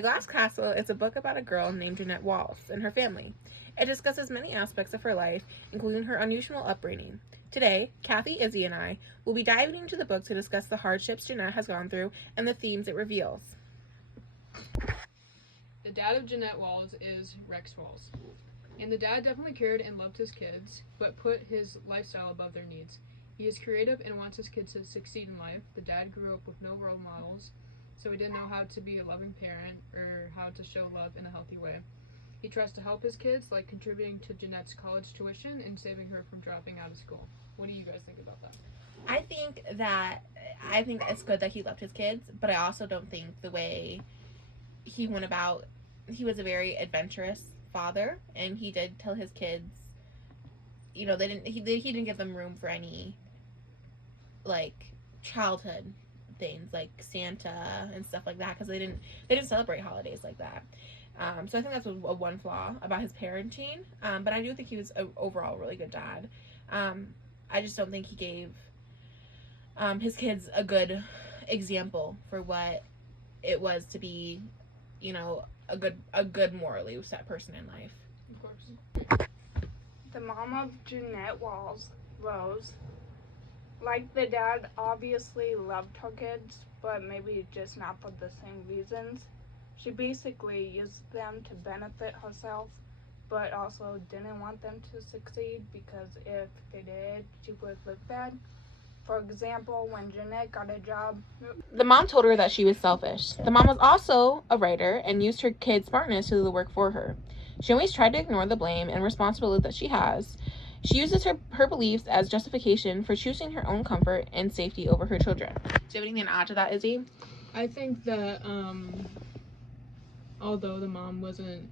The Glass Castle is a book about a girl named Jeanette Walls and her family. It discusses many aspects of her life, including her unusual upbringing. Today, Kathy, Izzy, and I will be diving into the book to discuss the hardships Jeanette has gone through and the themes it reveals. The dad of Jeanette Walls is Rex Walls. And the dad definitely cared and loved his kids, but put his lifestyle above their needs. He is creative and wants his kids to succeed in life. The dad grew up with no role models, so he didn't know how to be a loving parent or how to show love in a healthy way. He tries to help his kids, like contributing to Jeanette's college tuition and saving her from dropping out of school. What do you guys think about that? I think that it's good that he loved his kids, but I also don't think the way he went about, he was a very adventurous father, and he did tell his kids, he didn't give them room for any like childhood things like Santa and stuff like that, because they didn't celebrate holidays like that. So I think that's a one flaw about his parenting, but I do think he was overall a really good dad. I just don't think he gave his kids a good example for what it was to be, a good morally set person in life. Of course. The mom of Jeanette Walls, Rose, like the dad, obviously loved her kids, but maybe just not for the same reasons. She basically used them to benefit herself, but also didn't want them to succeed because if they did, she would look bad. For example, when Jeanette got a job, the mom told her that she was selfish. The mom was also a writer and used her kids' smartness to do the work for her. She always tried to ignore the blame and responsibility that she has. She uses her beliefs as justification for choosing her own comfort and safety over her children. Do you have anything to add to that, Izzy? I think that, although the mom wasn't,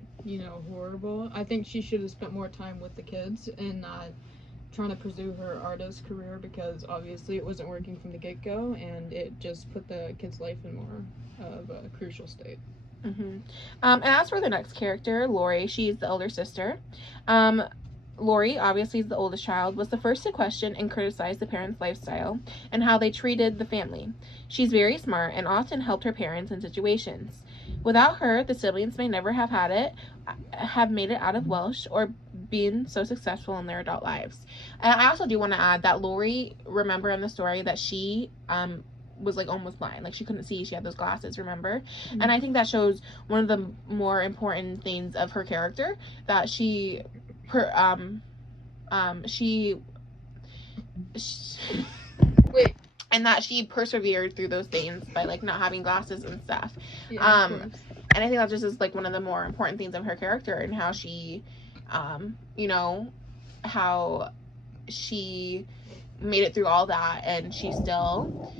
horrible, I think she should have spent more time with the kids and not trying to pursue her artist career, because obviously it wasn't working from the get-go, and it just put the kid's life in more of a crucial state. Mm-hmm. And as for the next character, Lori, she's the elder sister. Lori, obviously the oldest child, was the first to question and criticize the parents' lifestyle and how they treated the family. She's very smart and often helped her parents in situations. Without her, the siblings may never have made it out of Welsh or been so successful in their adult lives. And I also do want to add that Lori, remember in the story that she was like almost blind, like she couldn't see, she had those glasses, remember? Mm-hmm. And I think that shows one of the more important things of her character, that she and that she persevered through those things by like not having glasses and stuff. Yeah, and I think that just is like one of the more important things of her character, and how she how she made it through all that, and she still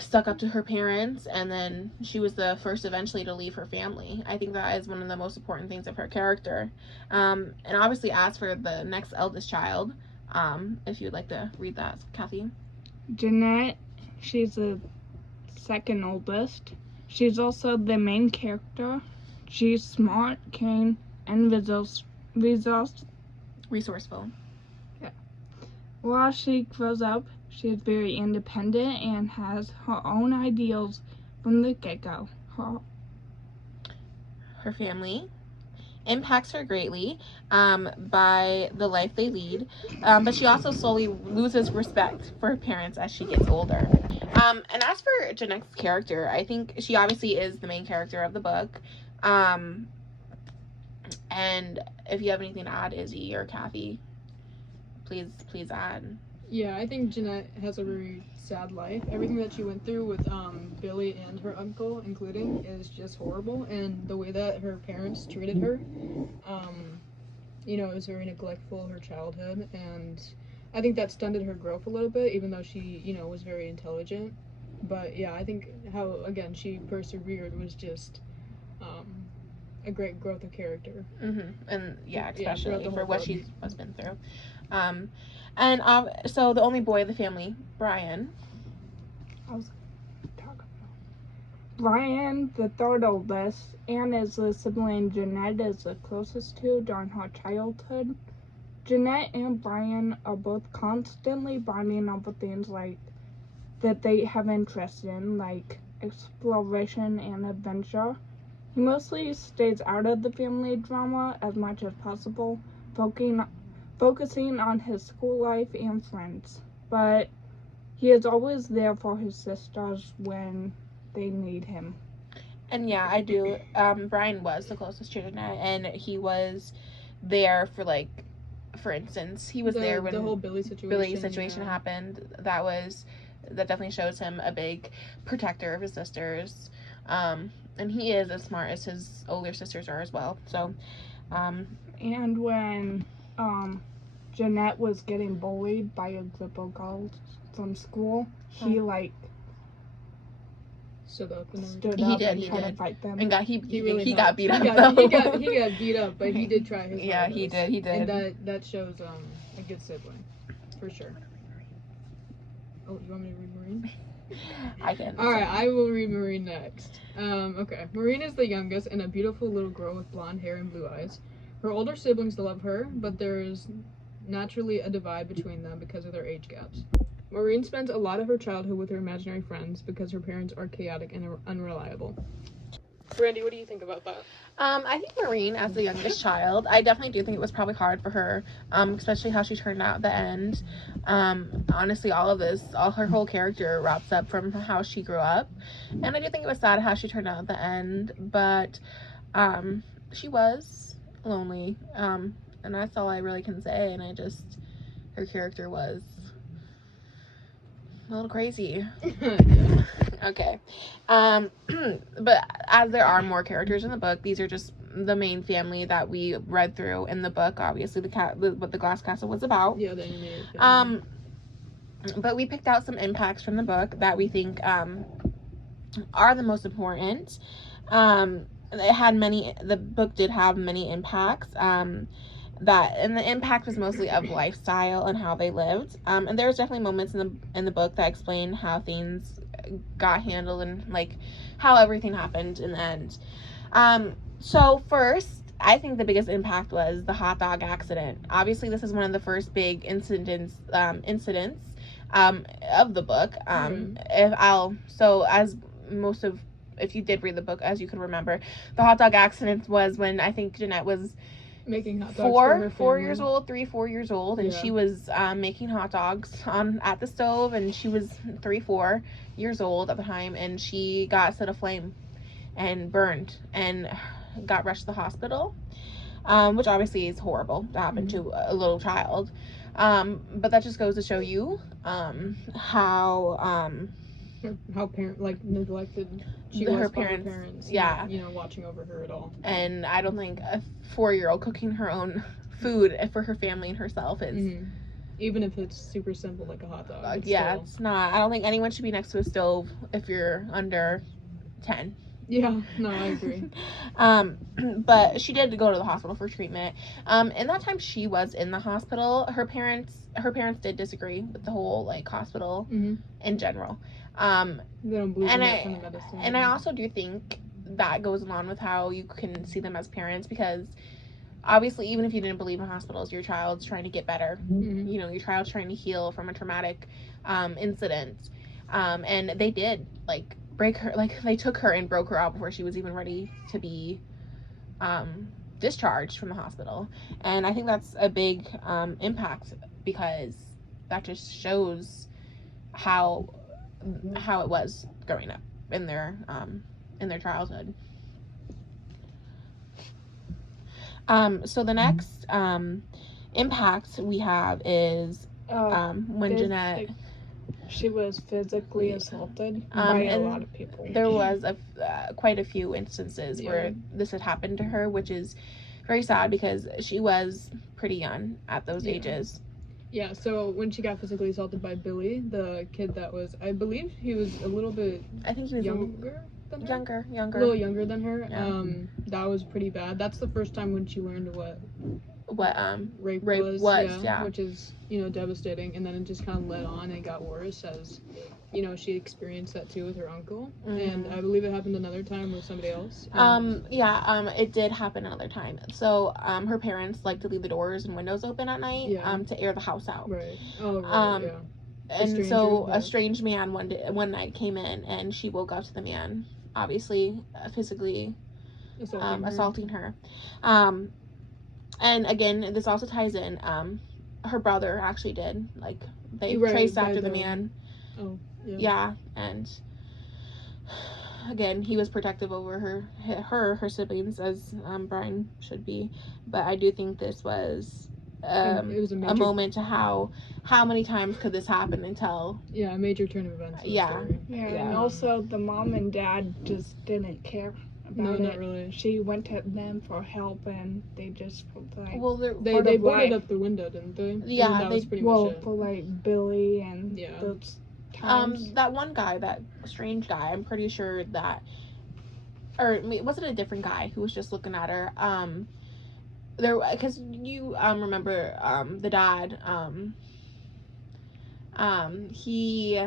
stuck up to her parents, and then she was the first eventually to leave her family. I think that is one of the most important things of her character. And obviously, as for the next eldest child, if you'd like to read that, Kathy. Jeanette, she's the second oldest. She's also the main character. She's smart, caring, and resourceful. Yeah. While she grows up, she is very independent and has her own ideals from the get-go. Her family impacts her greatly by the life they lead, but she also slowly loses respect for her parents as she gets older. And as for Jeanette's character, I think she obviously is the main character of the book. And if you have anything to add, Izzy or Kathy, please add. Yeah, I think Jeanette has a very sad life. Everything that she went through with Billy and her uncle, including, is just horrible. And the way that her parents treated her, it was very neglectful, her childhood. And I think that stunted her growth a little bit, even though she, was very intelligent. But yeah, I think how, again, she persevered was just a great growth of character. Mm-hmm. And yeah, especially for what she's been through. And so the only boy of the family, Brian. Brian, the third oldest, and is the sibling Jeanette is the closest to during her childhood. Jeanette and Brian are both constantly bonding over things like that they have interest in, like exploration and adventure. He mostly stays out of the family drama as much as possible, focusing on his school life and friends. But he is always there for his sisters when they need him. And yeah, I do. Brian was the closest to Jeanette, and he was there for, like, for instance, he was there when the whole Billy situation happened. That definitely shows him a big protector of his sisters. And he is as smart as his older sisters are as well. So, and when Jeanette was getting bullied by a group of girls from school, he stood up and tried to fight them. And he really got beat up. He got beat up, but he did try his hardest. Yeah, he did. And that shows a good sibling, for sure. Oh, you want me to read Maureen? I can. Alright, I will read Maureen next. Okay. Maureen is the youngest and a beautiful little girl with blonde hair and blue eyes. Her older siblings love her, but there is naturally a divide between them because of their age gaps. Maureen spends a lot of her childhood with her imaginary friends because her parents are chaotic and unreliable. Brandy, what do you think about that? I think Maureen, as the youngest child, I definitely do think it was probably hard for her, especially how she turned out at the end. Honestly, all her whole character wraps up from how she grew up, and I do think it was sad how she turned out at the end, but she was lonely, and that's all I really can say, and her character was a little crazy. Okay. But as there are more characters in the book, these are just the main family that we read through in the book. Obviously, what the Glass Castle was about. Yeah, the animated family. But we picked out some impacts from the book that we think are the most important. The book did have many impacts. And the impact was mostly of lifestyle and how they lived. And there's definitely moments in the book that explain how things got handled and like how everything happened in the end. So first, I think the biggest impact was the hot dog accident. Obviously, this is one of the first big incidents of the book. If you did read the book, as you can remember, the hot dog accident was when I think Jeanette was making hot dogs 4 years old, 4 years old, and she was making hot dogs at the stove, and she was 4 years old at the time, and she got set aflame and burned and got rushed to the hospital, which obviously is horrible to happen to a little child, but that just goes to show you how neglected she her was parents, by her parents, yeah, watching over her at all. And I don't think a 4-year-old cooking her own food for her family and herself is even if it's super simple like a hot dog. It's not. I don't think anyone should be next to a stove if you're under 10. Yeah, no, I agree. But she did go to the hospital for treatment. In that time she was in the hospital, her parents did disagree with the whole hospital in general. They don't believe in that kind of medicine. And I also do think that goes along with how you can see them as parents, because obviously even if you didn't believe in hospitals, your child's trying to get better. Your child's trying to heal from a traumatic incident, and they did break her, they took her and broke her out before she was even ready to be discharged from the hospital. And I think that's a big impact, because that just shows how it was growing up in their childhood. So the next impact we have is when Jeanette, she was physically assaulted by a lot of people. There was quite a few instances where this had happened to her, which is very sad because she was pretty young at those ages. Yeah, so when she got physically assaulted by Billy, the kid that was, I believe he was a little bit, I think he was younger than her? Younger. A little younger than her. Yeah. That was pretty bad. That's the first time when she learned what rape was, which is, devastating. And then it just kind of led on and got worse as, she experienced that too with her uncle. And I believe it happened another time with somebody else. It did happen another time. So her parents like to leave the doors and windows open at night to air the house out. Right. Oh, right, And so a strange man one night came in, and she woke up to the man, obviously physically assaulting her. And again, this also ties in. Her brother actually did, like, they traced after the man. Oh, yeah. Yeah, and again, he was protective over her siblings, as Brian should be. But I do think this was it was a moment to how many times could this happen until a major turn of events. Yeah, and also the mom and dad just didn't care about it. Not really. She went to them for help, and they just like, well, they boarded up the window, didn't they? Yeah, that was pretty much it. For like Billy and those times. That one guy, that strange guy, I'm pretty sure that, or was it a different guy who was just looking at her? There, because you remember the dad, he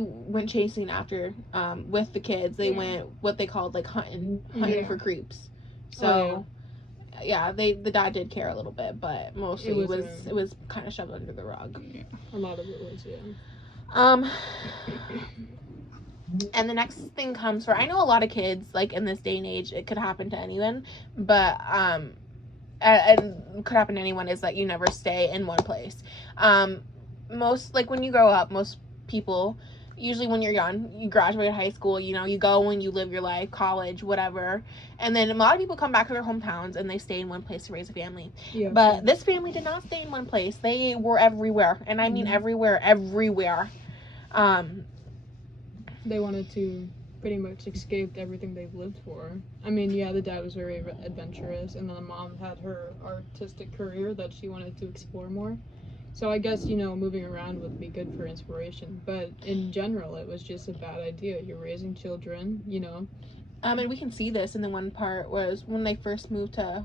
went chasing after with the kids. They went what they called like hunting for creeps. So the dad did care a little bit, but mostly it was kind of shoved under the rug. Yeah. A lot of it was, And the next thing comes for, I know a lot of kids, like, in this day and age, it could happen to anyone, but and could happen to anyone, is that you never stay in one place. Most, like, when you grow up, most people, usually when you're young, you graduate high school, you know, you go and you live your life, college, whatever, and then a lot of people come back to their hometowns and they stay in one place to raise a family. But this family did not stay in one place. They were everywhere, and I mean everywhere. They wanted to pretty much escape everything they've lived for. I mean, the dad was very adventurous, and then the mom had her artistic career that she wanted to explore more. So I guess, moving around would be good for inspiration. But in general, it was just a bad idea. You're raising children, And we can see this in the one part was when they first moved to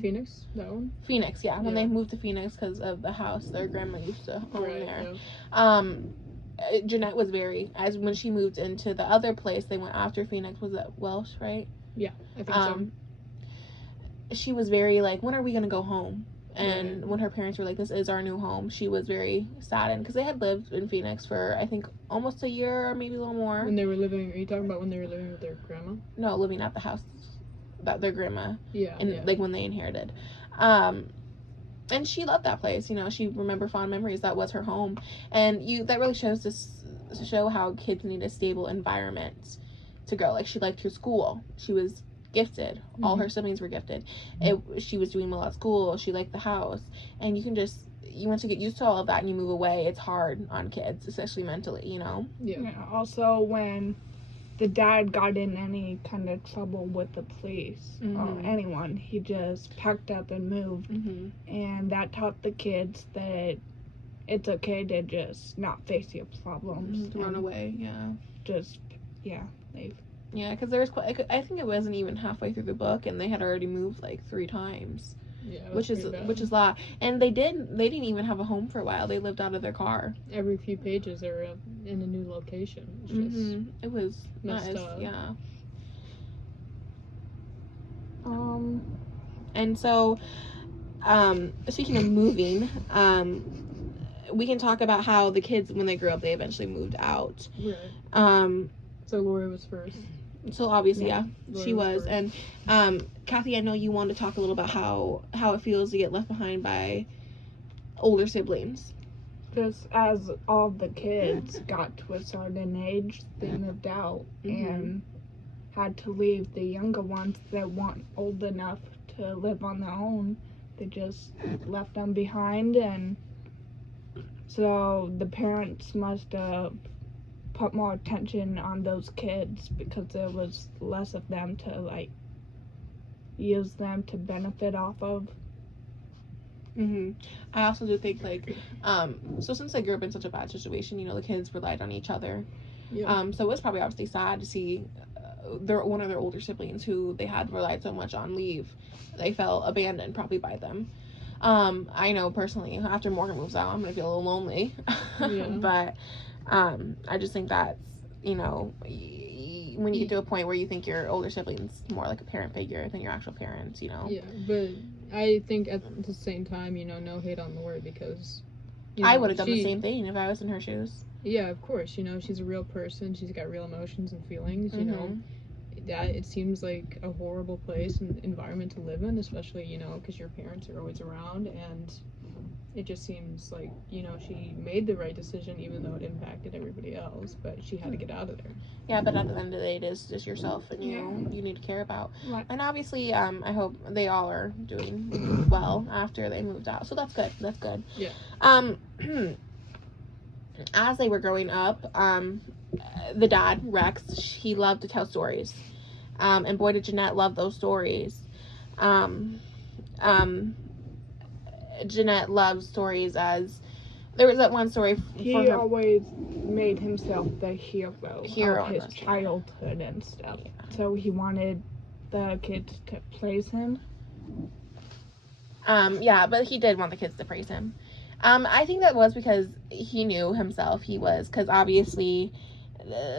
Phoenix, that one? Phoenix, yeah. When they moved to Phoenix because of the house their grandma used to own there. Yeah. Jeanette was as when she moved into the other place they went after Phoenix, was it Welsh, right? Yeah, I think so. She was very like, when are we gonna go home? And when her parents were like, this is our new home, she was very saddened because they had lived in Phoenix for, I think, almost a year or maybe a little more. When they were living, are you talking about when they were living with their grandma? No, living at the house that their grandma, like when they inherited. And she loved that place, she remembered fond memories. That was her home. And that really shows to show how kids need a stable environment to go. Like, she liked her school. She was gifted. All her siblings were gifted. She was doing well at school. She liked the house. And once you get used to all of that and you move away, it's hard on kids, especially mentally, Yeah. Also, when the dad got in any kind of trouble with the police or anyone, he just packed up and moved. And that taught the kids that it's okay to just not face your problems. To run away, because I think it wasn't even halfway through the book, and they had already moved like 3 times. Yeah, which is a lot. And they didn't even have a home for a while. They lived out of their car. Every few pages they were in a new location. It was messed up. Yeah. And so speaking of moving, we can talk about how the kids, when they grew up, they eventually moved out. Right. So Lori was first. So obviously, she was. First. And Kathy, I know you wanted to talk a little about how it feels to get left behind by older siblings. Just as all the kids got to a certain age, they moved out and had to leave. The younger ones that weren't old enough to live on their own, they just left them behind. And so the parents must have put more attention on those kids because there was less of them to like use them to benefit off of. I also do think like so since they grew up in such a bad situation, the kids relied on each other. So it was probably obviously sad to see one of their older siblings who they had relied so much on leave. They felt abandoned probably by them. I know personally after Morgan moves out, I'm gonna feel a little lonely. But I just think that's, when you get to a point where you think your older sibling's more like a parent figure than your actual parents, Yeah, but I think at the same time, no hate on Lori because You I know, would have done the same thing if I was in her shoes. Yeah, of course. You know, she's a real person. She's got real emotions and feelings. You know, that it seems like a horrible place and environment to live in, especially, you know, because your parents are always around, and it just seems like, you know, she made the right decision even though it impacted everybody else, but she had to get out of there. Yeah, but at the end of the day, it is just yourself and you need to care about. Right. And obviously, I hope they all are doing well after they moved out. So that's good. That's good. Yeah. As they were growing up, the dad, Rex, he loved to tell stories. And boy, did Jeanette love those stories. Jeanette loves stories as... There was that one story he always made himself the hero of his childhood and stuff. Yeah. So he wanted the kids to praise him. Yeah, but he did want the kids to praise him. I think that was because he knew himself because obviously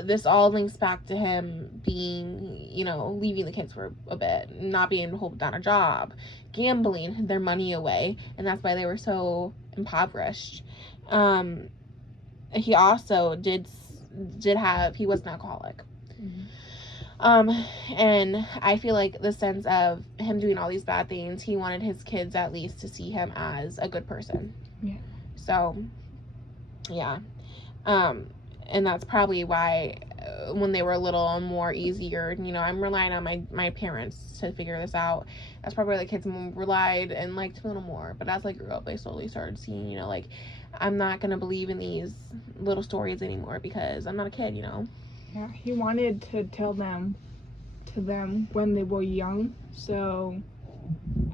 this all links back to him being, you know, leaving the kids for a bit, not being able to hold down a job, gambling their money away, and that's why they were so impoverished. He also did have, he was an alcoholic. And I feel like the sense of him doing all these bad things, he wanted his kids at least to see him as a good person. Yeah. So, yeah. And that's probably why when they were a little more easier, you know, I'm relying on my parents to figure this out. That's probably where the kids relied and liked a little more. But as I grew up, I slowly started seeing, you know, like, I'm not going to believe in these little stories anymore because I'm not a kid, you know. Yeah, he wanted to tell them to them when they were young. So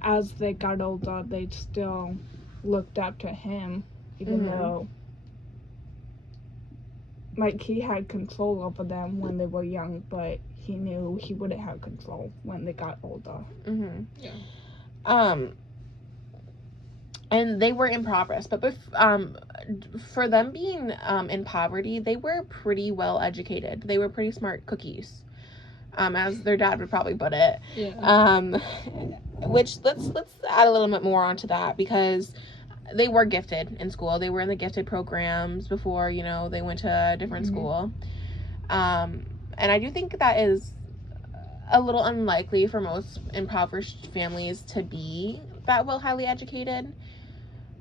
as they got older, they still looked up to him, even though, like, he had control over them when they were young, but he knew he wouldn't have control when they got older. Yeah. And they were impoverished, but for them being in poverty, they were pretty well educated. They were pretty smart cookies, as their dad would probably put it. Yeah. Which let's add a little bit more onto that because they were gifted in school. They were in the gifted programs before, you know, they went to a different school. And I do think that is a little unlikely for most impoverished families to be that well highly educated.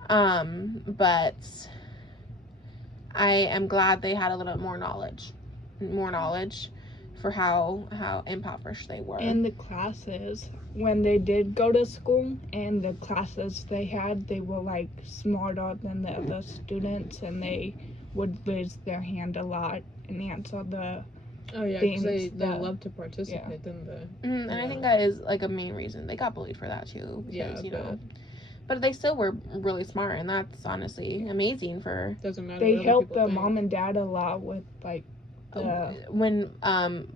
But I am glad they had a little bit more knowledge for how impoverished they were. And the classes, when they did go to school, and the classes they had, they were like smarter than the other students, and they would raise their hand a lot and answer the because they love to participate in the... And I think that is like a main reason they got bullied for that too. Because, you know, but they still were really smart, and that's honestly amazing for... Doesn't matter. They helped their mom and dad a lot with, like, when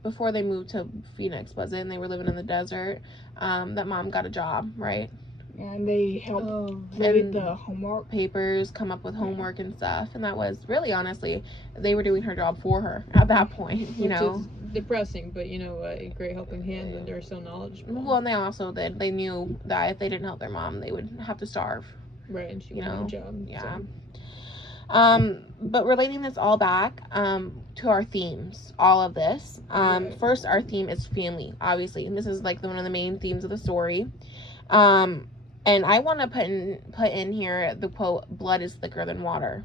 before they moved to Phoenix, was it, and they were living in the desert, that mom got a job, right? And they helped write the homework papers, come up with homework and stuff, and that was really, honestly, they were doing her job for her at that point, you know. Is depressing, but, you know, a great helping hand when they're so knowledgeable. Well, and they also they knew that if they didn't help their mom, they would have to starve. Right, and she would have a job. Yeah. So. But relating this all back to our themes, all of this. First, our theme is family, obviously. And this is like one of the main themes of the story. And I want to put in here the quote, "Blood is thicker than water,"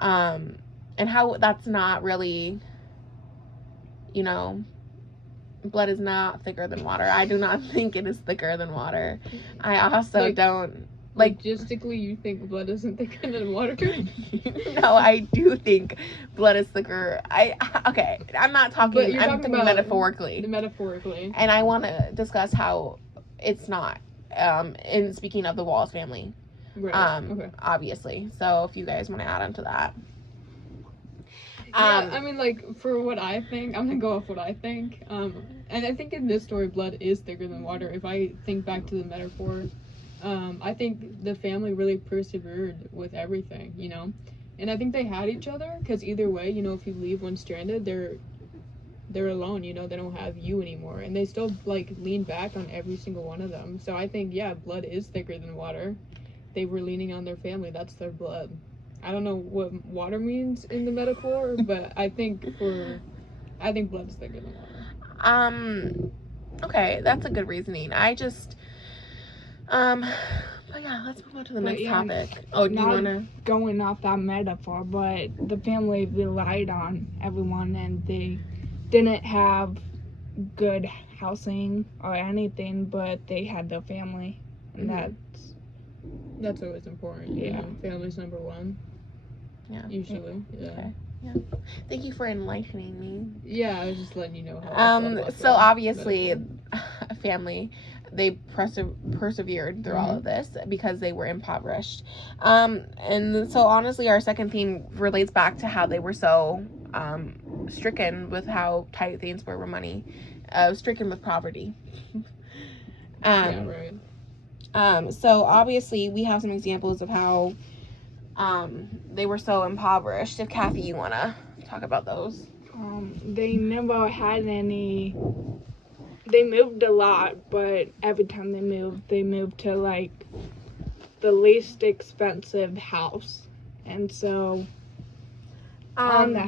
and how that's not really, you know, blood is not thicker than water. I do not think it is thicker than water. I also don't. Logistically, you think blood isn't thicker than water? No, I do think blood is thicker. Okay, I'm not talking. I'm thinking metaphorically. Metaphorically. And I want to discuss how it's not. In speaking of the Walls family, right? Obviously. So if you guys want to add on to that. I mean, like, for what I think, I'm gonna go off what I think. And I think in this story, blood is thicker than water. If I think back to the metaphor. I think the family really persevered with everything, you know, and I think they had each other because either way, you know, if you leave one stranded, they're alone, you know, they don't have you anymore, and they still like lean back on every single one of them. So I think, yeah, blood is thicker than water. They were leaning on their family. That's their blood. I don't know what water means in the metaphor, but I think blood's thicker than water. Okay, that's a good reasoning. But yeah, let's move on to the next topic. Oh, do you want to? Going off that metaphor, but the family relied on everyone and they didn't have good housing or anything, but they had their family. And that's always important. Yeah. You know, family's number one. Yeah. Usually. Yeah. Okay. Yeah. Thank you for enlightening me. Yeah, I was just letting you know how. So obviously, a family, they persevered through all of this because they were impoverished. And so honestly, our second theme relates back to how they were so stricken with how tight things were with money, stricken with poverty. Yeah, right. So obviously, we have some examples of how they were so impoverished. If Kathy, you wanna talk about those? They never had any. They moved a lot, but every time they moved to like the least expensive house, and so on the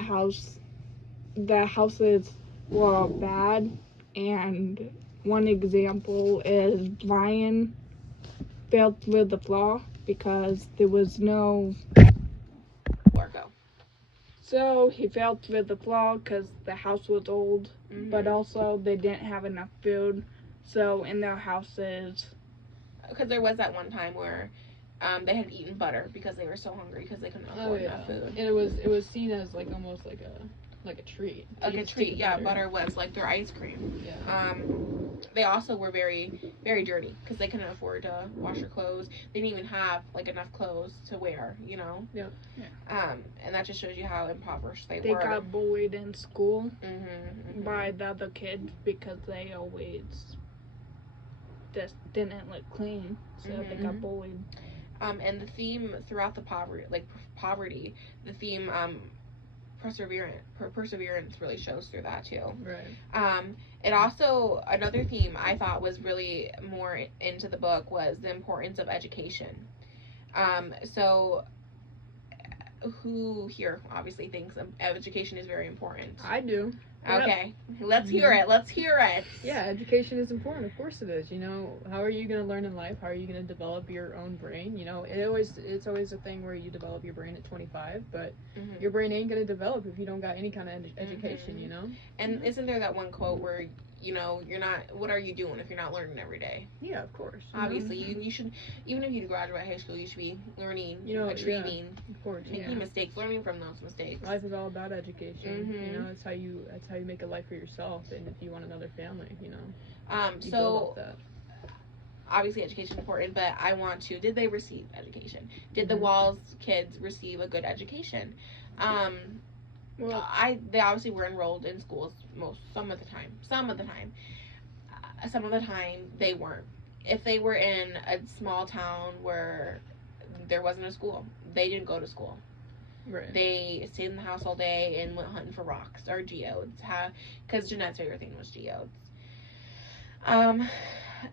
houses were all bad. And one example is Brian fell through the floor because there was no. So he fell through the floor because the house was old, but also they didn't have enough food. So in their houses, because there was that one time where they had eaten butter because they were so hungry because they couldn't afford enough food. And it was seen as like almost like a treat. Like a treat, yeah. Butter was like their ice cream. Yeah. They also were very, very dirty because they couldn't afford to wash their clothes. They didn't even have like enough clothes to wear, you know. Yeah. And that just shows you how impoverished they were. They got bullied in school by the other kids because they always just didn't look clean, so they got bullied. And the theme throughout the poverty, the theme perseverance really shows through that too. Right. It also, another theme I thought was really more into the book was the importance of education. So who here obviously thinks education is very important? I do. Okay, let's hear it. Let's hear it. Yeah, education is important. Of course it is. You know, how are you going to learn in life? How are you going to develop your own brain? You know, it's always a thing where you develop your brain at 25, but your brain ain't going to develop if you don't got any kind of education, you know? And isn't there that one quote where, you know, you're not, what are you doing if you're not learning every day? Yeah, of course. Obviously, you should, even if you graduate high school, you should be learning, achieving, of course, making mistakes, learning from those mistakes. Life is all about education. You know, it's how you make a life for yourself, and if you want another family, you know. So obviously education is important, but I want to, did they receive education? Did the Walls kids receive a good education? Well, they obviously were enrolled in schools some of the time. Some of the time they weren't. If they were in a small town where there wasn't a school, they didn't go to school. Right. They stayed in the house all day and went hunting for rocks or geodes. Because Jeanette's favorite thing was geodes. And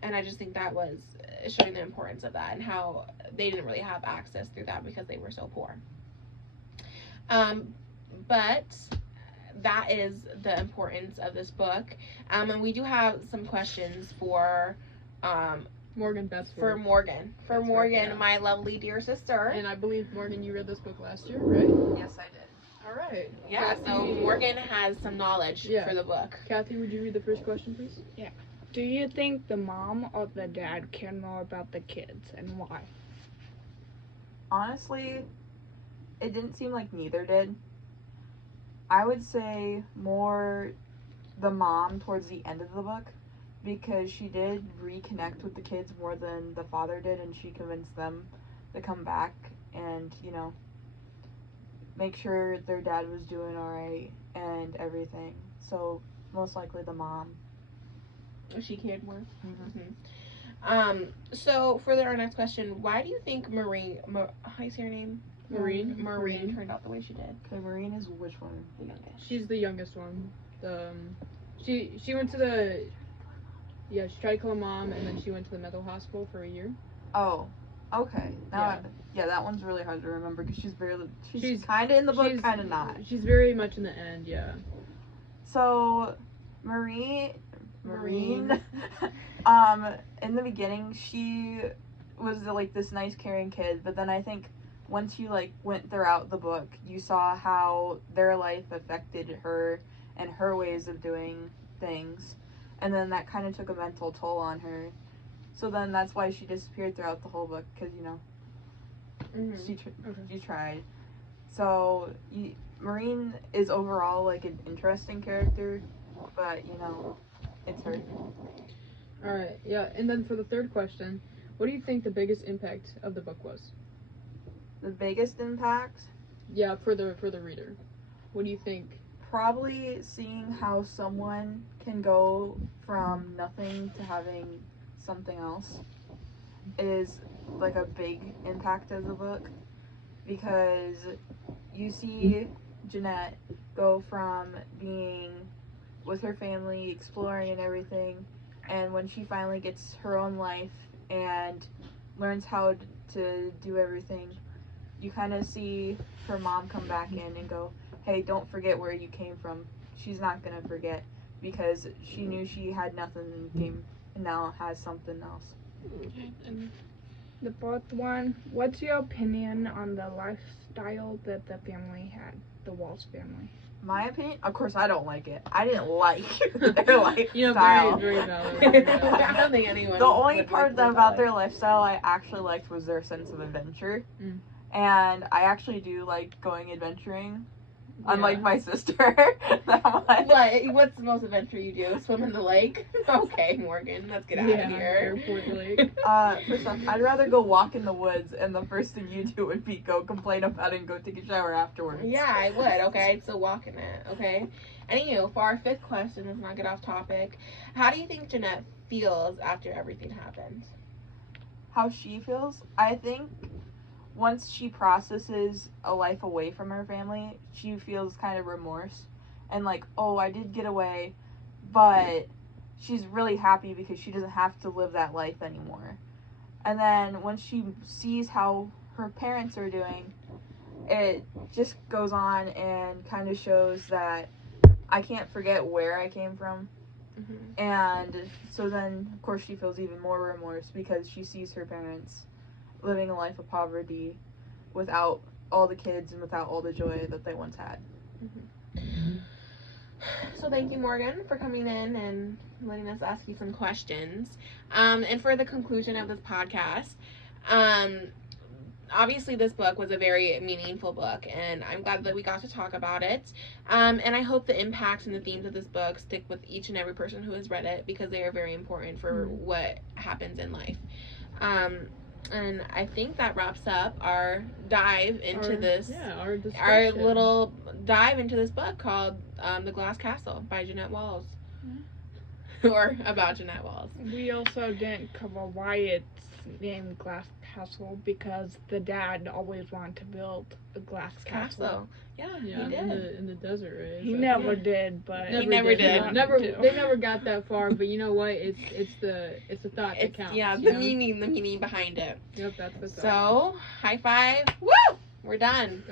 I just think that was showing the importance of that and how they didn't really have access through that because they were so poor. But that is the importance of this book. And we do have some questions for Morgan Beth's for Morgan. For Morgan, my lovely dear sister. And I believe, Morgan, you read this book last year, right? Yes, I did. All right. Yeah, Kathy, so Morgan has some knowledge for the book. Kathy, would you read the first question, please? Yeah. Do you think the mom or the dad cared more about the kids, and why? Honestly, it didn't seem like neither did. I would say more the mom towards the end of the book, because she did reconnect with the kids more than the father did, and she convinced them to come back and, you know, make sure their dad was doing alright and everything. So, most likely the mom. She cared more. So for our next question, why do you think Maureen, how do you say her name? Maureen turned out the way she did? Okay, Maureen is which one? The youngest. She's the youngest one. She went to she tried to call mom, and then she went to the mental hospital for a year. Oh. Okay. Yeah. That one's really hard to remember because she's She's- kind of in the book, she's- kind of not. She's very much in the end, yeah. So, Marine, in the beginning, she was like this nice, caring kid, but then I think once you like went throughout the book, you saw how their life affected her and her ways of doing things, and then that kind of took a mental toll on her. So then that's why she disappeared throughout the whole book, because she tried. So Marine is overall like an interesting character, but it's her. Alright, yeah, and then for the third question, what do you think the biggest impact of the book was? The biggest impact? Yeah, for the reader. What do you think? Probably seeing how someone can go from nothing to having something else is like a big impact of the book, because you see Jeanette go from being with her family, exploring and everything, and when she finally gets her own life and learns how to do everything, you kind of see her mom come back in and go, hey, don't forget where you came from. She's not gonna forget, because she knew she had nothing in the game and now has something else. The fourth one, what's your opinion on the lifestyle that the family had, the Walls family? My opinion? Of course, I don't like it. I didn't like their lifestyle. Very valid. Very valid. I don't think anyone. The only would part like about their lifestyle I actually liked was their sense of adventure. Mm. And I actually do like going adventuring. Yeah. Unlike my sister. That much. What's the most adventure you do? Swim in the lake? Okay, Morgan, let's get out of here. Airport Lake. First off, I'd rather go walk in the woods, and the first thing you do would be go complain about it and go take a shower afterwards. Yeah, I would. Okay, I'd still walk in it. Okay. Anywho, for our fifth question, let's not get off topic. How do you think Jeanette feels after everything happened? How she feels? I think once she processes a life away from her family, she feels kind of remorse and like, oh, I did get away, but she's really happy because she doesn't have to live that life anymore. And then when she sees how her parents are doing, it just goes on and kind of shows that I can't forget where I came from. Mm-hmm. And so then, of course, she feels even more remorse because she sees her parents living a life of poverty without all the kids and without all the joy that they once had. Mm-hmm. So thank you, Morgan, for coming in and letting us ask you some questions. And for the conclusion of this podcast, obviously this book was a very meaningful book, and I'm glad that we got to talk about it. And I hope the impacts and the themes of this book stick with each and every person who has read it, because they are very important for what happens in life. And I think that wraps up our dive into our little dive into this book called The Glass Castle by Jeanette Walls. Or about Jeanette Walls. We also didn't cover why it's named Glass Castle, because the dad always wanted to build a glass castle. Yeah, he did. In the desert, right? He never did, but He never did. They never got that far, but you know what? It's the thought that counts. Yeah, the meaning behind it. Yep, that's the thought. So, high five. Woo! We're done.